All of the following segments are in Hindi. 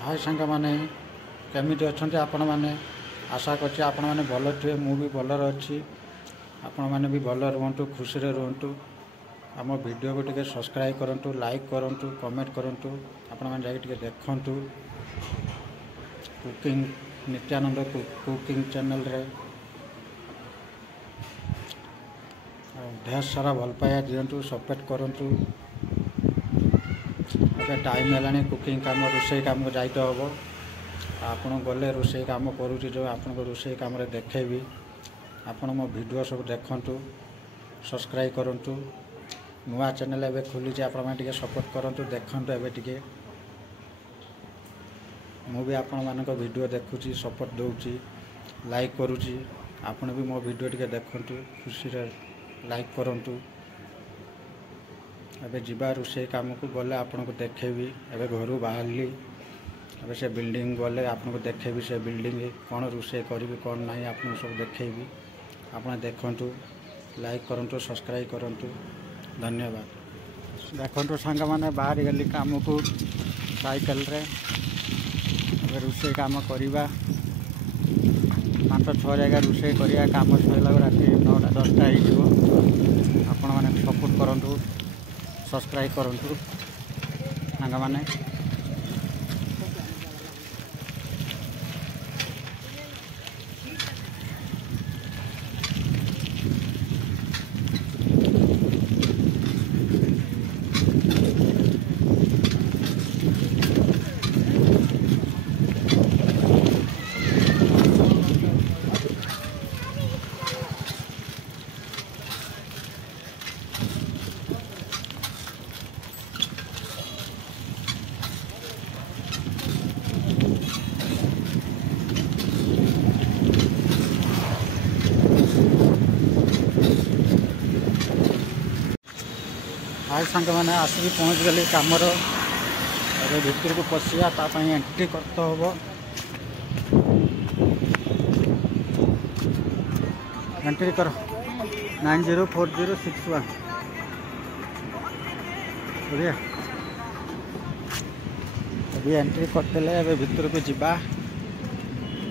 हाय सांग मैंने केमिटी अच्छा आपण मैंने आशा करछि आपण मैंने भल थे मु भी भलर अच्छी आपण मैंने भी भल रुहतु खुशी रुहतु आम वीडियो को टिके सब्सक्राइब करूँ लाइक करूँ कमेंट करूँ आपण मैंने जाके देखु कुकिंग नित्यानंद कुकिंग चैनल रे ढेर सारा भल पाया दिंतु सपोर्ट करूँ टाइम है कुकिंग काम रोषे काम को जाइत हम आपन गले रोषे काम करुँच जो आपन को रोषे काम देखेबी आपन मो वीडियो सब देखु सब्सक्राइब करूँ नुआ चैनल एवं खोली आप सपोर्ट करूँ देखु एवं मुझे आपण मान वीडियो देखुची सपोर्ट दूची लाइक करुँची आपन भी मो वीडियो टिके देखु खुशी लाइक करूँ एबे जीवा रोषे काम को गले आपन को देखेबी एबे घर बाहरली एबे से बिल्डिंग गले आपन को देखेबी से बिल्डिंग कौन रोषे करी कौन नहीं आपन सब देखेबी आपन देखंतु लाइक करूँ सब्सक्राइब करूँ धन्यवाद। देखो सांग मैंने बाहर गली काम को साइकेल रे रोषे काम करवा 5-6 जगह रोषे करिया काम सैला राति 9-10 हो आपण मैंने सपोर्ट करूँ सब्सक्राइब करूँ सांग मैंने हाय सांग मैंने आसिक पहुँच गली कमर अरे भितर को पशिया एंट्री करते हम एंट्री कर 904061 बढ़िया अभी एंट्री करदेले अभी भितर को जीवा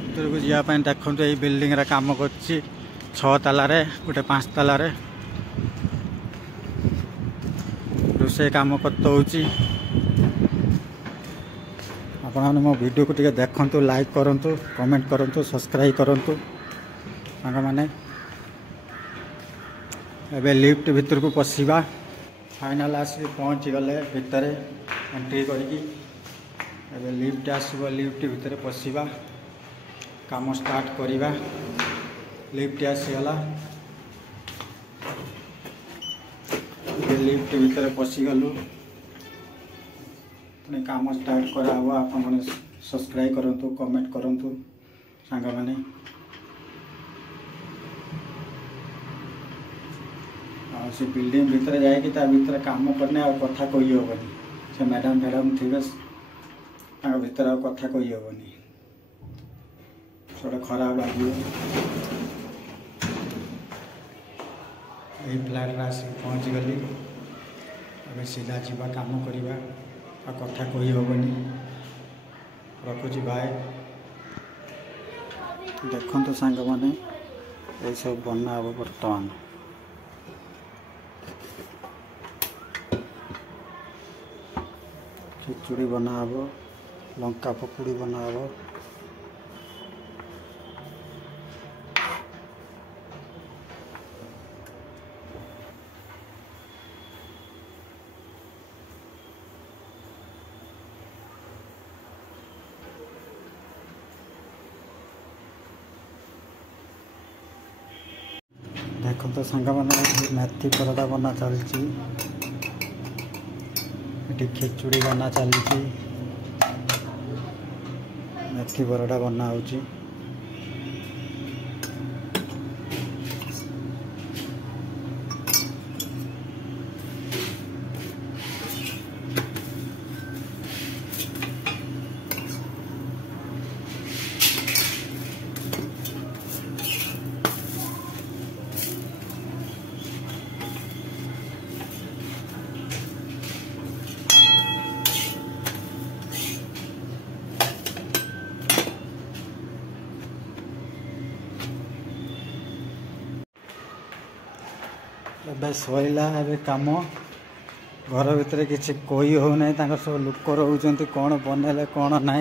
भितर को जावाई देखो ये बिल्डिंग रे काम कर 6 तालारे गोटे 5 तालारे रोषे काम करते आपण मो वीडियो को टिके देखंतु लाइक करंतु कमेंट करंतु सब्सक्राइब करंतु सांग माने एबे लिफ्ट भीतर को पशिबा फाइनल आसी पहुँच गले भितर एंट्री करके एबे लिफ्ट आसीबो लिफ्ट भीतर पशिबा काम स्टार्ट करिबा लिफ्ट आसीगला लिफ्ट भीतर पशिगलु काम स्टार्ट करा हुआ आप सब्सक्राइब करूँ कमेंट करूँ सांग माने से बिल्डिंग भीतर जाएगी भीतर काम करने आ कथा कही हेनी से मैडम फैडम थे भीतर आ कथा कही हेनी थोड़ा खराब लगे यही फ्लैट आसिक पहुँच गली अबे सीधा जीवा काम करवा आ कथा कही हेनी रखुची बाय। देखो सांग मैंने ये सब बना हम बर्तमान खिचुड़ी बना हम लंका पकुड़ी बना हम देखो तो सांग मैंने मेथी परोटा बना चलती खिचुड़ी बना चलती मेथी परोटा बना होची ଏବେ ଶୋଇଲା ଏବେ କାମ घर भितर किसी कही हो ना सब लोक रोच कौन बनइले कौन ना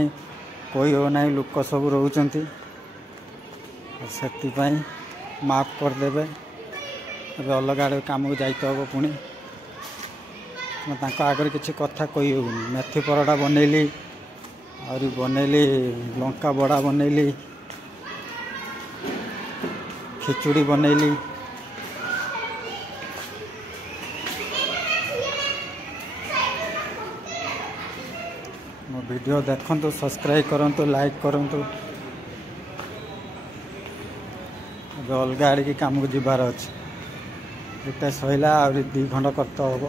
कही हो ना लोक सब रोच से माफ करदे अलग आड़े कम को जाते हम पुणी आगे किसी कथा कही हो मेथी परोटा बनैली और बनैली लंका बड़ा बनैली खिचुड़ी बनैली मो वीडियो देखंतु सब्सक्राइब करंतु लाइक करंतु अलग आड़ की काम को जीवार अच्छे गोटे सैला आ 2 घंटा करते हम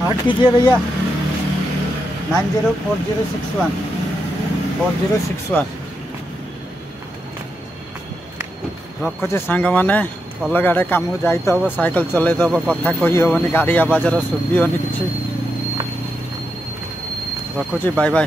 हार्ट कीजिए भैया 904061 रखुचे सांग मैंने अलग आड़े कम को जाते हम साइकिल चलैदब कथा कही हेनी गाड़ी आवाजर शुभिनी किसी रखुची बाय बाय।